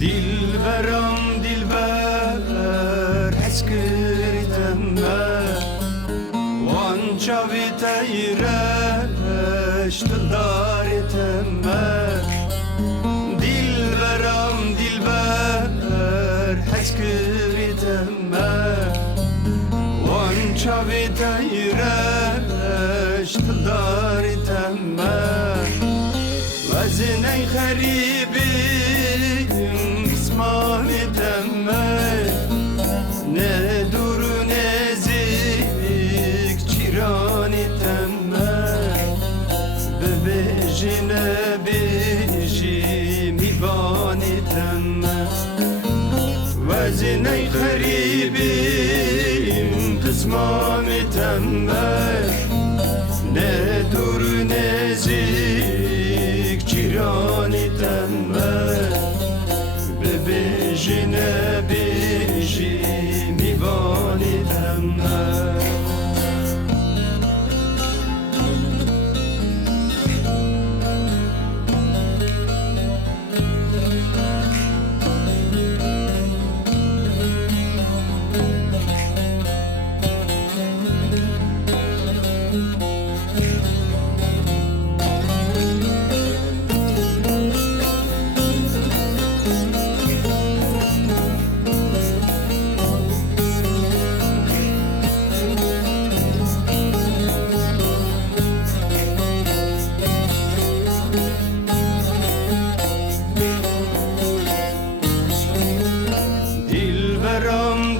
دلبرم دلبر اسکریتم وان چاوی تایرش دلدارتم دلبرم دلبر اسکریتم وان چاوی تایرش دلدارتم وزنی خریبی نه دور و نزدیک چیرانی تمام ببیجی نبیجی میبانی تمام وزنی خریبیم قسمامی تمام نه دور و نزدیک چیرانی تمام ببیجی نبیجی میبانی تمام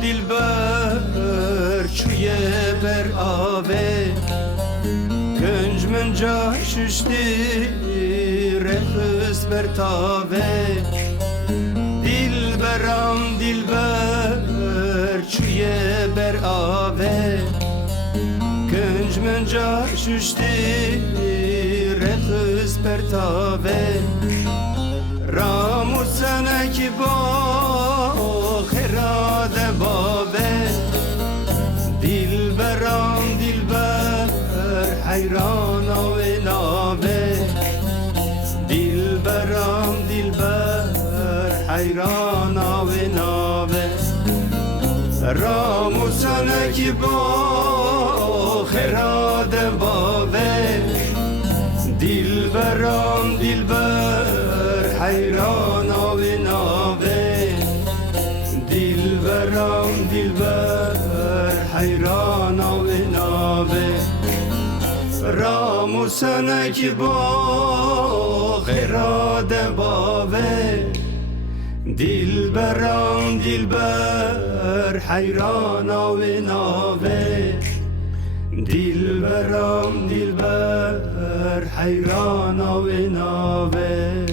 دلبر چوی بر آوه گنج من جا ششتی رخص بر تاوه دلبرم دلبر چوی بر آوه گنج من جا ششتی رخص بر تاوه رامو سنک با خراد بابه دلبرم دلبر حیران و نابه دلبرم دلبر حیران و نابه رامو سنک با خراد بابه دلبرم دلبر حیران و نابه دلبرم دلبر حیران و نابه رامو سنک با خراد بابه دلبرم دلبر حیران و نابه دلبرم دلبر حیران و نابه